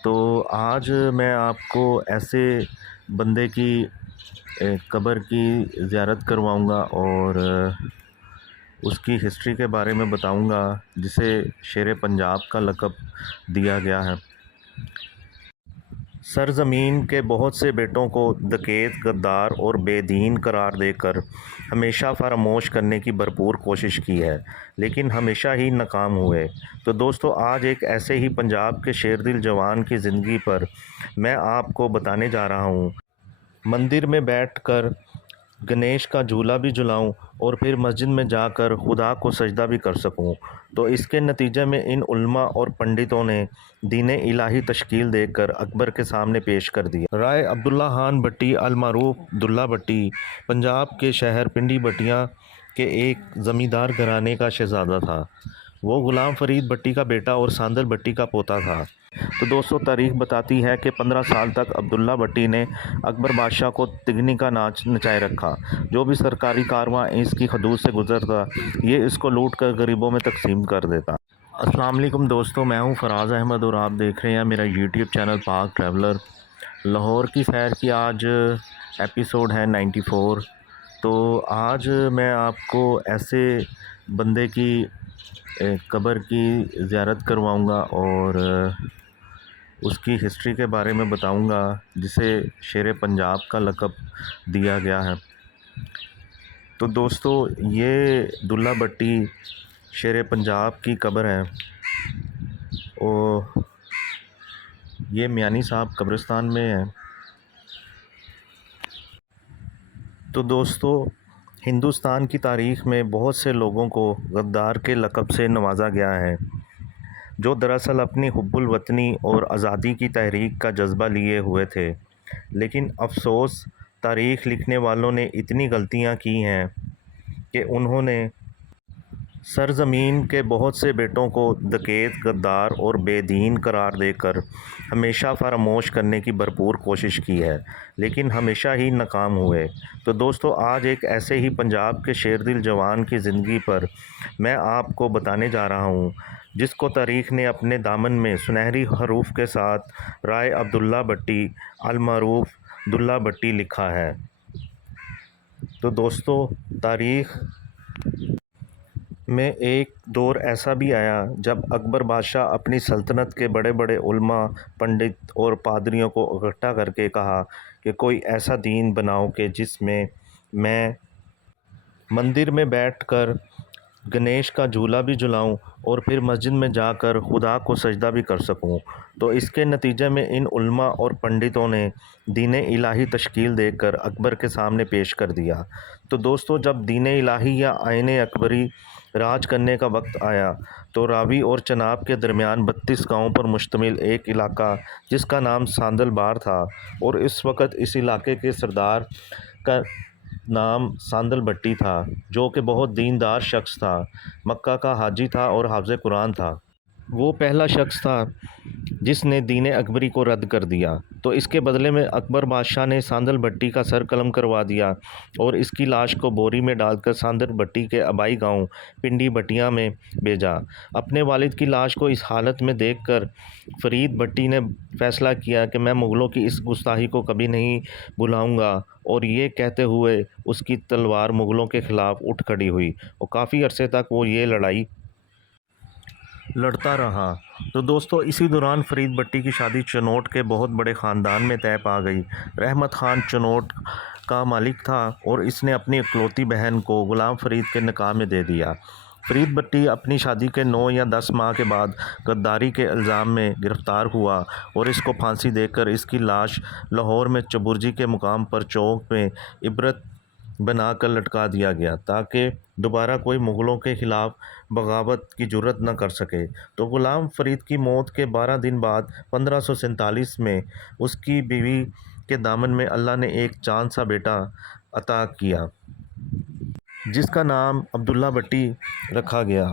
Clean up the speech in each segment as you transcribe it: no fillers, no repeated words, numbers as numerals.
تو آج میں آپ کو ایسے بندے کی قبر کی زیارت کرواؤں گا اور اس کی ہسٹری کے بارے میں بتاؤں گا، جسے شیر پنجاب کا لقب دیا گیا ہے۔ سرزمین کے بہت سے بیٹوں کو ڈکیت، غدار اور بے دین قرار دے کر ہمیشہ فراموش کرنے کی بھرپور کوشش کی ہے، لیکن ہمیشہ ہی ناکام ہوئے۔ تو دوستو، آج ایک ایسے ہی پنجاب کے شیر دل جوان کی زندگی پر میں آپ کو بتانے جا رہا ہوں۔ مندر میں بیٹھ کر گنیش کا جھولا بھی جھلاؤں اور پھر مسجد میں جا کر خدا کو سجدہ بھی کر سکوں، تو اس کے نتیجے میں ان علماء اور پنڈتوں نے دین الہی تشکیل دے کر اکبر کے سامنے پیش کر دیا۔ رائے عبداللہ خان بھٹی المعروف دلہ بھٹی پنجاب کے شہر پنڈی بٹیا کے ایک زمیندار گھرانے کا شہزادہ تھا۔ وہ غلام فرید بھٹی کا بیٹا اور ساندل بھٹی کا پوتا تھا۔ تو دوستو، تاریخ بتاتی ہے کہ 15 سال تک عبداللہ بھٹی نے اکبر بادشاہ کو تگنی کا ناچ نچائے رکھا۔ جو بھی سرکاری کارواں اس کی حدود سے گزرتا، یہ اس کو لوٹ کر غریبوں میں تقسیم کر دیتا۔ السلام علیکم دوستو، میں ہوں فراز احمد اور آپ دیکھ رہے ہیں میرا یوٹیوب چینل پاک ٹریولر۔ لاہور کی سیر کی آج ایپیسوڈ ہے 94۔ تو آج میں آپ کو ایسے بندے کی قبر کی زیارت کرواؤں گا اور اس کی ہسٹری کے بارے میں بتاؤں گا، جسے شیر پنجاب کا لقب دیا گیا ہے۔ تو دوستو، یہ دلہ بھٹی شیر پنجاب کی قبر ہے اور یہ میانی صاحب قبرستان میں ہے۔ تو دوستو، ہندوستان کی تاریخ میں بہت سے لوگوں کو غدار کے لقب سے نوازا گیا ہے، جو دراصل اپنی حب الوطنی اور آزادی کی تحریک کا جذبہ لیے ہوئے تھے۔ لیکن افسوس، تاریخ لکھنے والوں نے اتنی غلطیاں کی ہیں کہ انہوں نے سرزمین کے بہت سے بیٹوں کو ڈکیت، غدار اور بے دین قرار دے کر ہمیشہ فراموش کرنے کی بھرپور کوشش کی ہے، لیکن ہمیشہ ہی ناکام ہوئے۔ تو دوستو، آج ایک ایسے ہی پنجاب کے شیر دل جوان کی زندگی پر میں آپ کو بتانے جا رہا ہوں، جس کو تاریخ نے اپنے دامن میں سنہری حروف کے ساتھ رائے عبداللہ بھٹی المعروف دلہ بھٹی لکھا ہے۔ تو دوستو، تاریخ میں ایک دور ایسا بھی آیا جب اکبر بادشاہ اپنی سلطنت کے بڑے بڑے علماء، پنڈت اور پادریوں کو اکٹھا کر کے کہا کہ کوئی ایسا دین بناؤ کہ جس میں مندر میں بیٹھ کر گنیش کا جھولا بھی جھلاؤں اور پھر مسجد میں جا کر خدا کو سجدہ بھی کر سکوں، تو اس کے نتیجے میں ان علماء اور پنڈتوں نے دین الہی تشکیل دے کر اکبر کے سامنے پیش کر دیا۔ تو دوستو، جب دین الہی یا آئین اکبری راج کرنے کا وقت آیا تو راوی اور چناب کے درمیان 32 گاؤں پر مشتمل ایک علاقہ جس کا نام ساندل بار تھا، اور اس وقت اس علاقے کے سردار کا نام ساندل بھٹی تھا، جو کہ بہت دیندار شخص تھا، مکہ کا حاجی تھا اور حافظ قرآن تھا۔ وہ پہلا شخص تھا جس نے دین اکبری کو رد کر دیا۔ تو اس کے بدلے میں اکبر بادشاہ نے ساندل بھٹی کا سر قلم کروا دیا اور اس کی لاش کو بوری میں ڈال کر ساندل بھٹی کے آبائی گاؤں پنڈی بٹیا میں بھیجا۔ اپنے والد کی لاش کو اس حالت میں دیکھ کر فرید بھٹی نے فیصلہ کیا کہ میں مغلوں کی اس گستاخی کو کبھی نہیں بھلاؤں گا، اور یہ کہتے ہوئے اس کی تلوار مغلوں کے خلاف اٹھ کھڑی ہوئی اور کافی عرصے تک وہ یہ لڑائی لڑتا رہا۔ تو دوستو، اسی دوران فرید بھٹی کی شادی چنوٹ کے بہت بڑے خاندان میں طے پا گئی۔ رحمت خان چنوٹ کا مالک تھا اور اس نے اپنی اکلوتی بہن کو غلام فرید کے نکاح میں دے دیا۔ فرید بھٹی اپنی شادی کے 9 یا 10 ماہ کے بعد غداری کے الزام میں گرفتار ہوا اور اس کو پھانسی دے کر اس کی لاش لاہور میں چبرجی کے مقام پر چوک میں عبرت بنا کر لٹکا دیا گیا، تاکہ دوبارہ کوئی مغلوں کے خلاف بغاوت کی جرات نہ کر سکے۔ تو غلام فرید کی موت کے 12 دن بعد 1547 میں اس کی بیوی کے دامن میں اللہ نے ایک چاند سا بیٹا عطا کیا، جس کا نام عبداللہ بھٹی رکھا گیا۔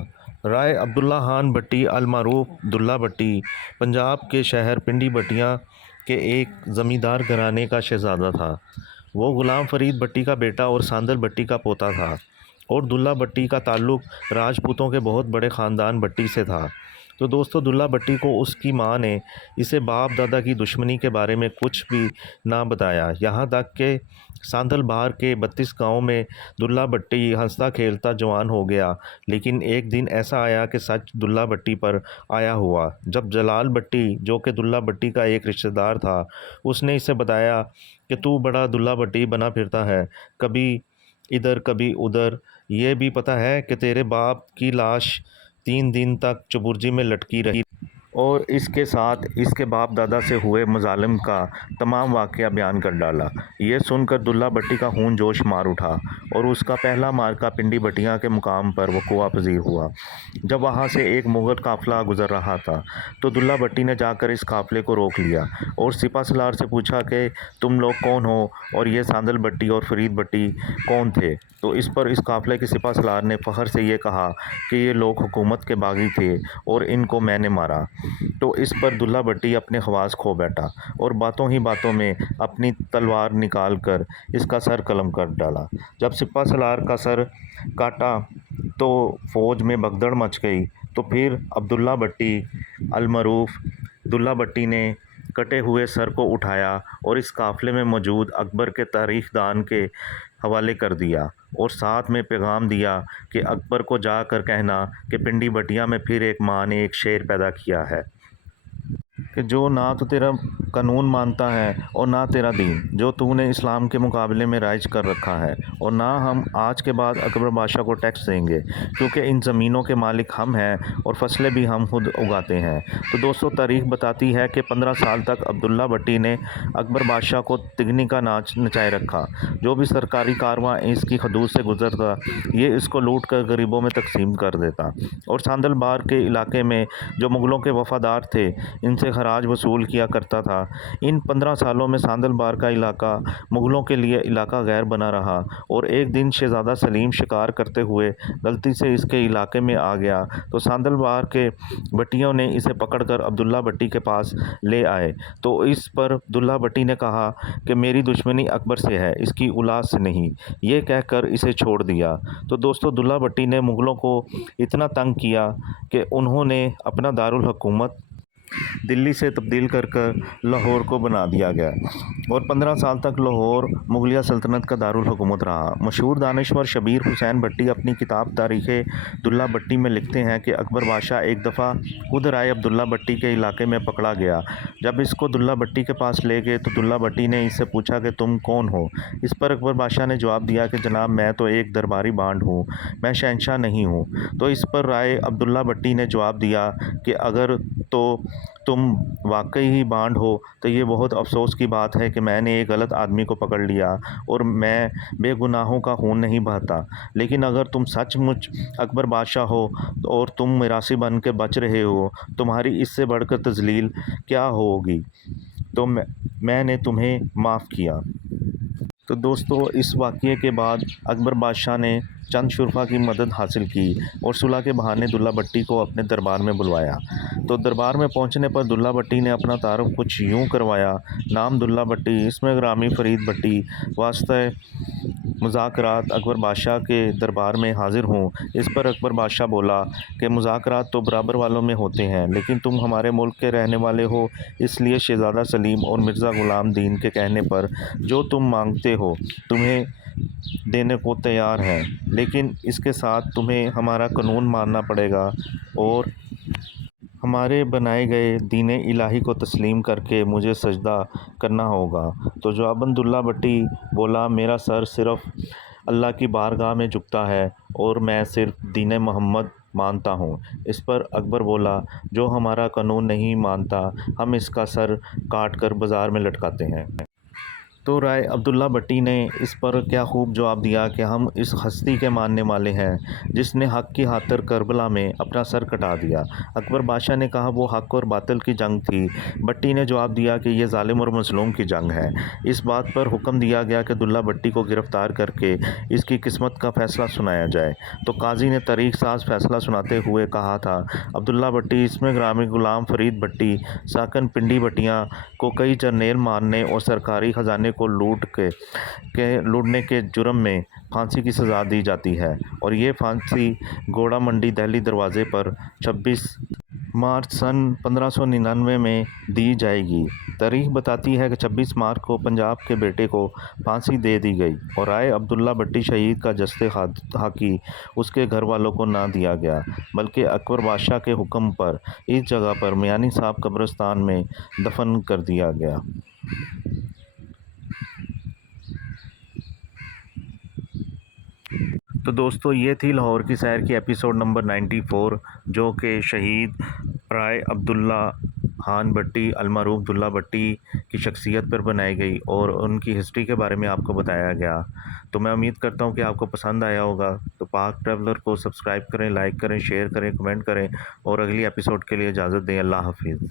رائے عبداللہ خان بھٹی المعروف دلہ بھٹی پنجاب کے شہر پنڈی بٹیا کے ایک زمیندار گھرانے کا شہزادہ تھا۔ وہ غلام فرید بھٹی کا بیٹا اور ساندل بھٹی کا پوتا تھا، اور دلہ بھٹی کا تعلق راجپوتوں کے بہت بڑے خاندان بھٹی سے تھا۔ تو دوستو دلہ بھٹی کو اس کی ماں نے اسے باپ دادا کی دشمنی کے بارے میں کچھ بھی نہ بتایا، یہاں تک کہ ساندل بہار کے 32 گاؤں میں دلہ بھٹی ہنستا کھیلتا جوان ہو گیا۔ لیکن ایک دن ایسا آیا کہ سچ دلہ بھٹی پر آیا ہوا، جب جلال بھٹی جو کہ دلہ بھٹی کا ایک رشتہ دار تھا، اس نے اسے بتایا کہ تو بڑا دلہ بھٹی بنا پھرتا ہے، کبھی ادھر کبھی ادھر، یہ بھی پتہ ہے کہ تیرے باپ کی لاش 3 دن تک چبرجی میں لٹکی رہی، اور اس کے ساتھ اس کے باپ دادا سے ہوئے مظالم کا تمام واقعہ بیان کر ڈالا۔ یہ سن کر دلہ بھٹی کا خون جوش مار اٹھا اور اس کا پہلا مارکہ پنڈی بٹیا کے مقام پر وقوع پذیر ہوا۔ جب وہاں سے ایک مغل قافلہ گزر رہا تھا تو دلہ بھٹی نے جا کر اس قافلے کو روک لیا اور سپہ سالار سے پوچھا کہ تم لوگ کون ہو اور یہ ساندل بھٹی اور فرید بھٹی کون تھے؟ تو اس پر اس قافلے کے سپہ سالار نے فخر سے یہ کہا کہ یہ لوگ حکومت کے باغی تھے اور ان کو میں نے مارا۔ تو اس پر دلہ بھٹی اپنے حواس کھو بیٹھا اور باتوں ہی باتوں میں اپنی تلوار نکال کر اس کا سر قلم کر ڈالا۔ جب سپہ سالار کا سر کاٹا تو فوج میں بھگدڑ مچ گئی۔ تو پھر عبداللہ بھٹی المعروف دلہ بھٹی نے کٹے ہوئے سر کو اٹھایا اور اس قافلے میں موجود اکبر کے تاریخ دان کے حوالے کر دیا اور ساتھ میں پیغام دیا کہ اکبر کو جا کر کہنا کہ پنڈی بٹیا میں پھر ایک ماں نے ایک شیر پیدا کیا ہے کہ جو نہ تو تیرا قانون مانتا ہے اور نہ تیرا دین، جو تو نے اسلام کے مقابلے میں رائج کر رکھا ہے، اور نہ ہم آج کے بعد اکبر بادشاہ کو ٹیکس دیں گے، کیونکہ ان زمینوں کے مالک ہم ہیں اور فصلیں بھی ہم خود اگاتے ہیں۔ تو دوستو تاریخ بتاتی ہے کہ 15 سال تک عبداللہ بھٹی نے اکبر بادشاہ کو تگنی کا ناچ نچائے رکھا۔ جو بھی سرکاری کارواں اس کی حدود سے گزرتا یہ اس کو لوٹ کر غریبوں میں تقسیم کر دیتا، اور ساندل بہار کے علاقے میں جو مغلوں کے وفادار تھے ان سے خراج وصول کیا کرتا تھا۔ ان 15 سالوں میں ساندل بہار کا علاقہ مغلوں کے لیے علاقہ غیر بنا رہا، اور ایک دن شہزادہ سلیم شکار کرتے ہوئے غلطی سے اس کے علاقے میں آ گیا تو ساندل بہار کے بھٹیوں نے اسے پکڑ کر عبداللہ بھٹی کے پاس لے آئے۔ تو اس پر دلہ بھٹی نے کہا کہ میری دشمنی اکبر سے ہے، اس کی اولاد سے نہیں، یہ کہہ کر اسے چھوڑ دیا۔ تو دوستو دلہ بھٹی نے مغلوں کو اتنا تنگ کیا کہ انہوں نے اپنا دارالحکومت دلی سے تبدیل کر لاہور کو بنا دیا گیا، اور 15 سال تک لاہور مغلیہ سلطنت کا دارالحکومت رہا۔ مشہور دانشور شبیر حسین بھٹی اپنی کتاب تاریخ دلہ بھٹی میں لکھتے ہیں کہ اکبر بادشاہ ایک دفعہ خود رائے عبداللہ بھٹی کے علاقے میں پکڑا گیا۔ جب اس کو دلہ بھٹی کے پاس لے گئے تو دلہ بھٹی نے اس سے پوچھا کہ تم کون ہو؟ اس پر اکبر بادشاہ نے جواب دیا کہ جناب میں تو ایک درباری بانڈ ہوں، میں شہنشاہ نہیں ہوں۔ تو اس پر رائے عبداللہ بھٹی نے جواب دیا کہ اگر تو تم واقعی ہی بانڈ ہو تو یہ بہت افسوس کی بات ہے کہ میں نے ایک غلط آدمی کو پکڑ لیا اور میں بے گناہوں کا خون نہیں بہاتا، لیکن اگر تم سچ مچ اکبر بادشاہ ہو اور تم میراثی بن کے بچ رہے ہو، تمہاری اس سے بڑھ کر تذلیل کیا ہوگی، تو میں نے تمہیں معاف کیا۔ تو دوستو اس واقعے کے بعد اکبر بادشاہ نے چند شرفا کی مدد حاصل کی اور صلح کے بہانے دلہ بھٹی کو اپنے دربار میں بلوایا۔ تو دربار میں پہنچنے پر دلہ بھٹی نے اپنا تعارف کچھ یوں کروایا: نام دلہ بھٹی، اسم گرامی فرید بھٹی، واسطہ مذاکرات اکبر بادشاہ کے دربار میں حاضر ہوں۔ اس پر اکبر بادشاہ بولا کہ مذاکرات تو برابر والوں میں ہوتے ہیں، لیکن تم ہمارے ملک کے رہنے والے ہو، اس لیے شہزادہ سلیم اور مرزا غلام دین کے کہنے پر جو تم مانگتے ہو تمہیں دینے کو تیار ہیں، لیکن اس کے ساتھ تمہیں ہمارا قانون ماننا پڑے گا اور ہمارے بنائے گئے دین الہی کو تسلیم کر کے مجھے سجدہ کرنا ہوگا۔ تو جواباً دلہ بھٹی بولا میرا سر صرف اللہ کی بارگاہ میں جھکتا ہے اور میں صرف دین محمد مانتا ہوں۔ اس پر اکبر بولا جو ہمارا قانون نہیں مانتا ہم اس کا سر کاٹ کر بازار میں لٹکاتے ہیں۔ تو رائے عبداللہ بھٹی نے اس پر کیا خوب جواب دیا کہ ہم اس ہستی کے ماننے والے ہیں جس نے حق کی خاطر کربلا میں اپنا سر کٹا دیا۔ اکبر بادشاہ نے کہا وہ حق اور باطل کی جنگ تھی۔ بھٹی نے جواب دیا کہ یہ ظالم اور مظلوم کی جنگ ہے۔ اس بات پر حکم دیا گیا کہ دلہ بھٹی کو گرفتار کر کے اس کی قسمت کا فیصلہ سنایا جائے۔ تو قاضی نے تاریخ ساز فیصلہ سناتے ہوئے کہا تھا عبداللہ بھٹی اسم گرامی غلام فرید بھٹی ساکن پنڈی بٹیا کو کئی جرنیل مارنے اور سرکاری خزانے کو لوٹنے کے جرم میں پھانسی کی سزا دی جاتی ہے، اور یہ پھانسی گوڑا منڈی دہلی دروازے پر 26 مارچ سن 1599 میں دی جائے گی۔ تاریخ بتاتی ہے کہ 26 مارچ کو پنجاب کے بیٹے کو پھانسی دے دی گئی اور رائے عبداللہ بٹی شہید کا جسد خاکی اس کے گھر والوں کو نہ دیا گیا، بلکہ اکبر بادشاہ کے حکم پر اس جگہ پر میانی صاحب قبرستان میں دفن کر دیا گیا۔ تو دوستو یہ تھی لاہور کی سیر کی ایپیسوڈ نمبر 94، جو کہ شہید رائے عبداللہ خان بٹی المعروف دلہ بٹی کی شخصیت پر بنائی گئی اور ان کی ہسٹری کے بارے میں آپ کو بتایا گیا۔ تو میں امید کرتا ہوں کہ آپ کو پسند آیا ہوگا۔ تو پاک ٹریولر کو سبسکرائب کریں، لائک کریں، شیئر کریں، کمنٹ کریں اور اگلی ایپیسوڈ کے لیے اجازت دیں۔ اللہ حافظ۔